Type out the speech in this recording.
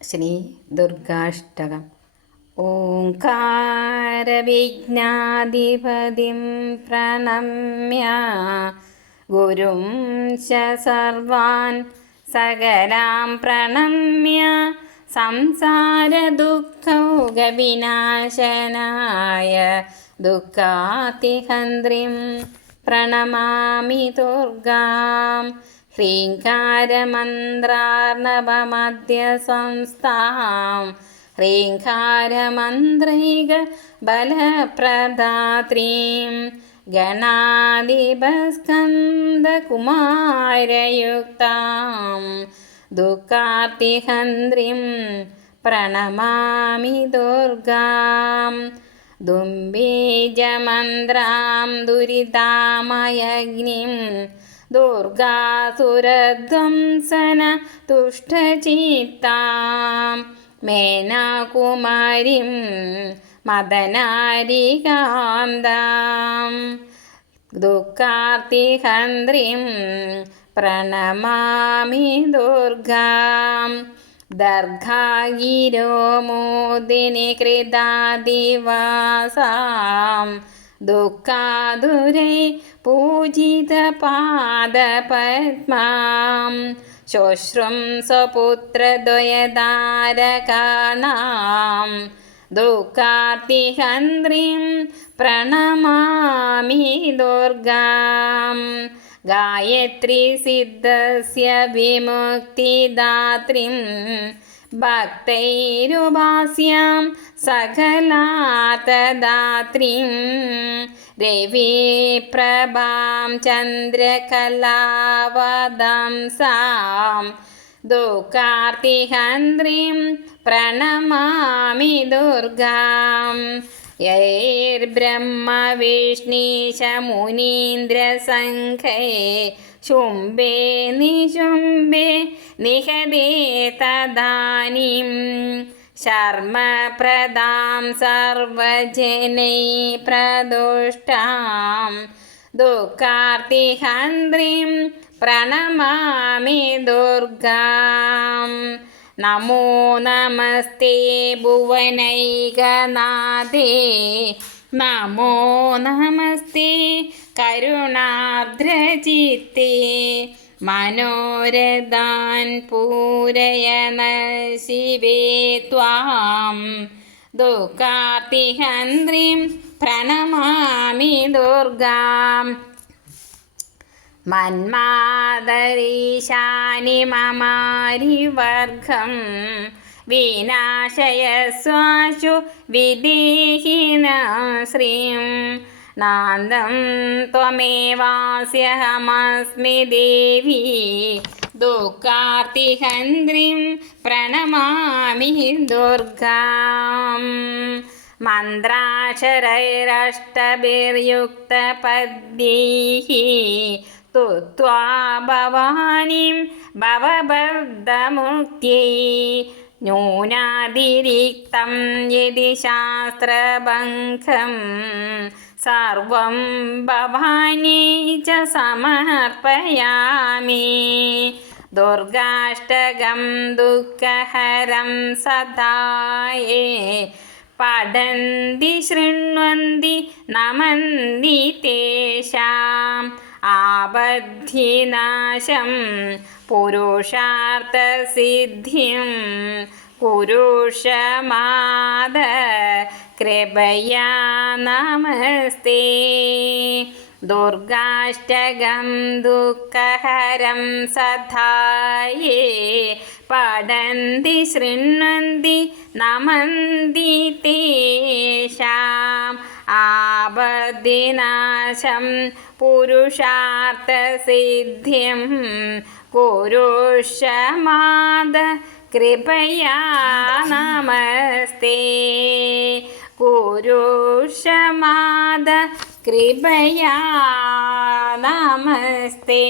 ശ്രീ ദുർഗാഷ്ടകം ഓംകാരവിജ്ഞാധിപതിം പ്രണമ്യ ഗുരും ച സർവാൻ സകലാം പ്രണമ്യ സംസാരദുഃഖൗകവിനാശനായ ദുഃഖാതിഹന്ത്രിം പ്രണമാമി ദുർഗാം ഹ്രീങ്കാരമന്ത്രാർണവമദ്യസംസ്ഥാം ഹ്രീങ്കാരമന്ത്രൈക ബലപ്രദാത്രീം. ഗണാധിപസ്കന്ദകുമാരയുക്താം. ദുഃഖാർത്തിഹന്ത്രിം പ്രണമാമി ദുർഗാം. ദുംബീജമന്ത്രാം ദുരിതാമയഗ്നിം ദുർഗാസുരധ്വംസന തുഷ്ടചിത്താം. മേനാകുമാരിം മദനാരികാന്താം. ദുഃഖാർത്തിഹന്ത്രിം പ്രണമാമി ദുർഗാം. ദർഗാഗിരോ മോദിനി കൃതാദിവാസാം ദുഃഖാതുരൈ പൂജിത പാദപത്മാം. ശുശ്രും സ്വപുത്രദ്വയതാരകാണാം ദുഃഖാർത്തിഹന്ത്രിം പ്രണമാമി ദുർഗാം. ഗായത്രി സിദ്ധസ്യ വിമുക്തിദാത്രിം भक्तैरुभास्यां सकलातदात्रीं रविप्रभां चन्द्रकलावदंसां दुःखार्तिहन्त्रीं प्रणमामि दुर्गां यैर्ब्रह्मविष्णीशमुनीन्द्रसङ्घे शुम्बे निशुम्बे निहदे तदानीं शर्मप्रदां सर्वजनै प्रदुष्टां दुःखार्तिहन्त्रीं प्रणमामि दुर्गां നമോ നമസ്തേ ഭുവനൈകനാഥേ നമോ നമസ്തേ കരുണാർദ്രജിത്തേ. മനോരഥാൻ പൂരയന ശിവേ ത്വാം. ദുഃഖാർത്തിഹന്ത്രീം പ്രണമാമി ദുർഗാം. मन्मादरीशानि ममारिवर्गं विनाशयस्वाशु विदेहिना श्रियं नान्दं त्वमेवास्यहमस्मि देवी दुःखार्तिहन्त्रीं प्रणमामि दुर्गाम् मन्त्राक्षरैरष्टभिर्युक्तपद्यैः स्तुत्वा भवानीं भवबद्धमुक्त्यै न्यूनातिरिक्तं यदि शास्त्रबङ्खं सर्वं भवानी च समर्पयामि दुर्गाष्टकं दुःखहरं सदाये पठन्ति शृण्वन्ति नमन्ति तेषाम् ആപദ്ധിനാശം പുരുഷാർത്ഥസിദ്ധിം പുരുഷമാത കൃപയാ നമസ്തേ. ദുർഗാഷ്ടകം ദുഃഖഹരം സധായേ. പഠന്തി ശൃണ്വന്തി നമന്തി തേഷാ आपद्दिनाशं पुरुषार्थसिद्धिं कुरुषमाद कृपया नमस्ते कुरुषमाद कृपया नमस्ते